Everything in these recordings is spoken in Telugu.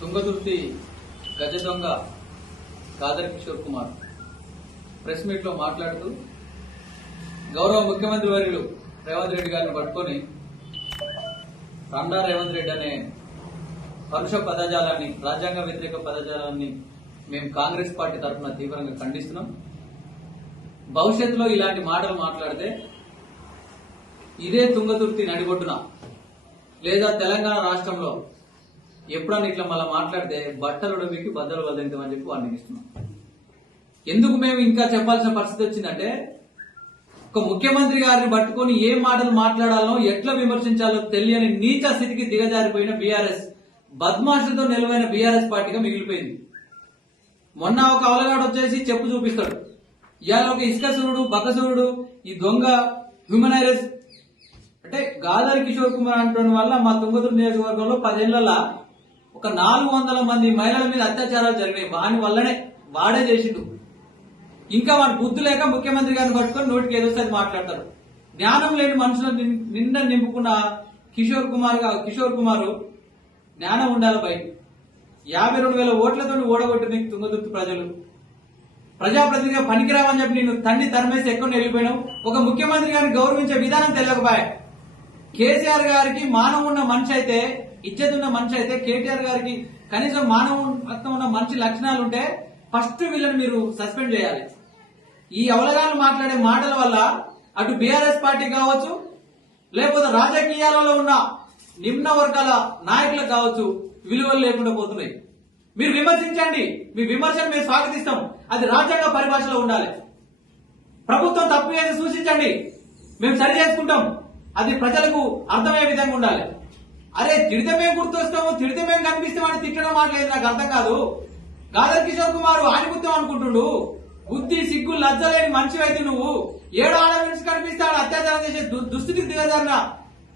తుంగతుర్తి గజ దొంగ గాదర్ కిషోర్ కుమార్ ప్రెస్ మీట్ లో మాట్లాడుతూ గౌరవ ముఖ్యమంత్రి వర్యులు రేవంత్ రెడ్డి గారిని పట్టుకొని రండా రేవంత్ రెడ్డి అనే పరుష పదజాలాన్ని, రాజ్యాంగ వ్యతిరేక పదజాలాన్ని మేము కాంగ్రెస్ పార్టీ తరఫున తీవ్రంగా ఖండిస్తున్నాం. భవిష్యత్తులో ఇలాంటి మాటలు మాట్లాడితే ఇదే తుంగతుర్తి నడిబొడ్డున లేదా తెలంగాణ రాష్ట్రంలో ఎప్పుడన్నా ఇట్లా మళ్ళీ మాట్లాడితే బట్టలు మీకు బద్దలు వదిలిందామని చెప్పి వార్నింగ్ ఇస్తున్నాం. ఎందుకు మేము ఇంకా చెప్పాల్సిన పరిస్థితి వచ్చిందంటే, ఒక ముఖ్యమంత్రి గారిని పట్టుకొని ఏ మాటలు మాట్లాడాలో, ఎట్లా విమర్శించాలో తెలియని నీచ స్థితికి దిగజారిపోయిన బీఆర్ఎస్, బద్మాషులతో నిలువైన బీఆర్ఎస్ పార్టీగా మిగిలిపోయింది. మొన్న ఒక అవలగాడు వచ్చేసి చెప్పు చూపిస్తాడు, ఇవాళ ఒక ఇసుకసురుడు, బకసురుడు, ఈ దొంగ హ్యూమనైజర్స్ అంటే గాదర్ కిషోర్ కుమార్ అంటున్న వల్ల మా తుంగతుర్తి నియోజకవర్గంలో 10 ఏళ్లలో ఒక 400 మంది మహిళల మీద అత్యాచారాలు జరిగినాయి. వాని వల్లనే వాడే చేసిండు. ఇంకా వాడు బుద్ధి లేక ముఖ్యమంత్రి గారిని పట్టుకొని నోటికి ఏదోసారి మాట్లాడతారు. జ్ఞానం లేని మనుషులను నిండా నింపుకున్న కిషోర్ కుమార్ జ్ఞానం ఉండాలి. బయట 52,000 ఓట్లతో ఓడగొట్టి నీకు తుంగతుర్తి ప్రజలు ప్రజాప్రతినిధిగా పనికిరావని చెప్పి నేను తండ్రి తరమేసి ఎక్కువ వెళ్ళిపోయినావు. ఒక ముఖ్యమంత్రి గారిని గౌరవించే విధానం తెలియకపోయా. కేసీఆర్ గారికి మానవ ఉన్న మనిషి అయితే, ఇజ్జత్ ఉన్న మనిషి అయితే, కేటీఆర్ గారికి కనీసం మానవత్వం ఉన్న మంచి లక్షణాలు ఉంటే ఫస్ట్ వీళ్ళని మీరు సస్పెండ్ చేయాలి. ఈ అవలగాలు మాట్లాడే మాటల వల్ల అటు బీఆర్ఎస్ పార్టీ కావచ్చు, లేకపోతే రాజకీయాలలో ఉన్న నిమ్న వర్గాల నాయకులకు కావచ్చు, విలువలు లేకుండా పోతున్నాయి. మీరు విమర్శించండి, మీ విమర్శను మేము స్వాగతిస్తాం. అది రాజ్యాంగ పరిభాషలో ఉండాలి. ప్రభుత్వం తప్పు చేసి సూచించండి, మేము సరి చేసుకుంటాం. అది ప్రజలకు అర్థమయ్యే విధంగా ఉండాలి. అరే తిడితే మేము గుర్తొస్తాము, తిడితే మేము కనిపిస్తామని తిట్టడం మాట్లేదు, నాకు అర్థం కాదు. గాదర్ కిషోర్ కుమార్ ఆనిపుత్తం అనుకుంటుండు. బుద్ధి సిగ్గు లజ్జలేని మనిషి అయితే నువ్వు ఏడో ఆడ నుంచి కనిపిస్తాడు అత్యాచారం చేసే దుస్థితికి దిగజారిన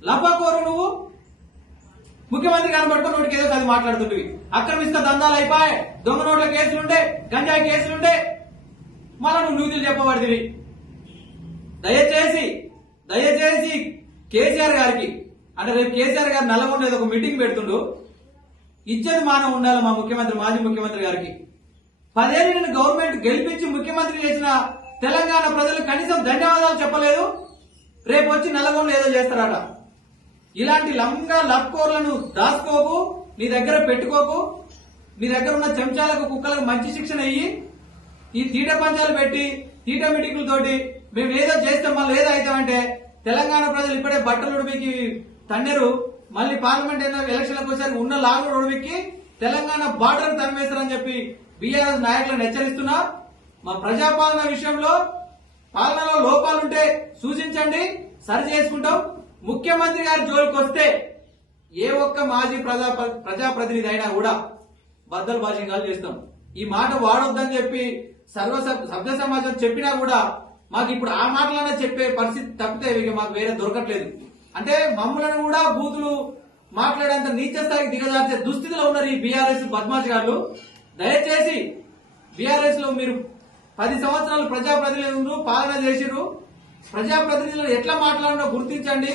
లబ్బకోరు నువ్వు. ముఖ్యమంత్రి గారిని పట్టుకుని నోటికి ఏదో అది మాట్లాడుతుంటివి. అక్రమిస్త దందాలు అయిపోయాయి, దొంగ నోట్ల కేసులుండే, గంజాయి కేసులుండే, మళ్ళా నువ్వు నీతులు చెప్పబడితివి. దయచేసి కేసీఆర్ గారికి, అంటే రేపు కేసీఆర్ గారు నల్లగొండ ఒక మీటింగ్ పెడుతుండు, ఇచ్చేది మానవ ఉండాలి. మా ముఖ్యమంత్రి, మాజీ ముఖ్యమంత్రి గారికి 10 ఏళ్ళు నేను గవర్నమెంట్ గెలిపించి ముఖ్యమంత్రి చేసిన తెలంగాణ ప్రజలు కనీసం ధన్యవాదాలు చెప్పలేదు. రేపు వచ్చి నల్లగొండ ఏదో చేస్తారట. ఇలాంటి లంగా లప్కోర్లను దాచుకోకు, నీ దగ్గర పెట్టుకోకు. నీ దగ్గర ఉన్న చెంచాలకు, కుక్కలకు మంచి శిక్షణ అయ్యి, ఈ తీట పంచాలు పెట్టి తీట మీటింగులతోటి మేము ఏదో చేస్తాం మళ్ళీ ఏదో అవుతామంటే తెలంగాణ ప్రజలు ఇప్పుడే బట్టలు ఉడికి తన్నెరు. మళ్ళీ పార్లమెంట్ ఎలక్షన్లకు వచ్చేసరికి ఉన్న లాగులు ఉడికి తెలంగాణ బార్డర్ తరిమేస్తారని చెప్పి బీఆర్ఎస్ నాయకులను హెచ్చరిస్తున్నా. మా ప్రజాపాలన విషయంలో పాలనలో లోపాలుంటే సూచించండి, సరి చేసుకుంటాం. ముఖ్యమంత్రి గారి జోలికి వస్తే ఏ ఒక్క మాజీ ప్రజాప్రతినిధి అయినా కూడా బద్దలు భాషంగాలు చేస్తాం. ఈ మాట వాడొద్దని చెప్పి సభ్య సమాజం చెప్పినా కూడా మాకు ఇప్పుడు ఆ మాటలన్నా చెప్పే పరిస్థితి తప్పితే ఇక మాకు వేరే దొరకట్లేదు. అంటే మమ్మల్ని కూడా బూతులు మాట్లాడేంత నీచ స్థాయికి దిగజార్చే దుస్థితిలో ఉన్నారు ఈ బీఆర్ఎస్ బద్మాష్ గారు. దయచేసి బీఆర్ఎస్ లో మీరు 10 సంవత్సరాలు ప్రజాప్రతినిధులు పాలన చేసిరు. ప్రజాప్రతినిధులు ఎట్లా మాట్లాడినో గుర్తించండి,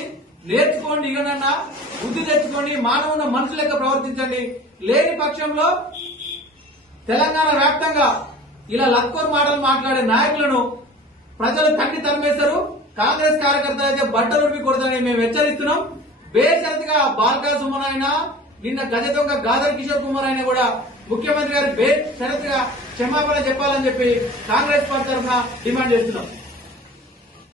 నేర్చుకోండి. ఇకనన్నా బుద్ధి తెచ్చుకోండి, మానవున్న మనుషుల లెక్క ప్రవర్తించండి. లేని పక్షంలో తెలంగాణ వ్యాప్తంగా ఇలా లక్కోర్ మాటలు మాట్లాడే నాయకులను ప్రజలు తన్ని తరిమేస్తారు. కాంగ్రెస్ కార్యకర్త అయితే బట్టలు ఉడిపి కొడతానని మేము హెచ్చరిస్తున్నాం. బేషరతుగా బాల్కా సుమన్ అయినా, నిన్న గజ దొంగ గాదర్ కిషోర్ కుమార్ అయినా కూడా ముఖ్యమంత్రి గారు బేషరతుగా క్షమాపణ చెప్పాలని చెప్పి కాంగ్రెస్ పార్టీ తరఫున డిమాండ్ చేస్తున్నాం.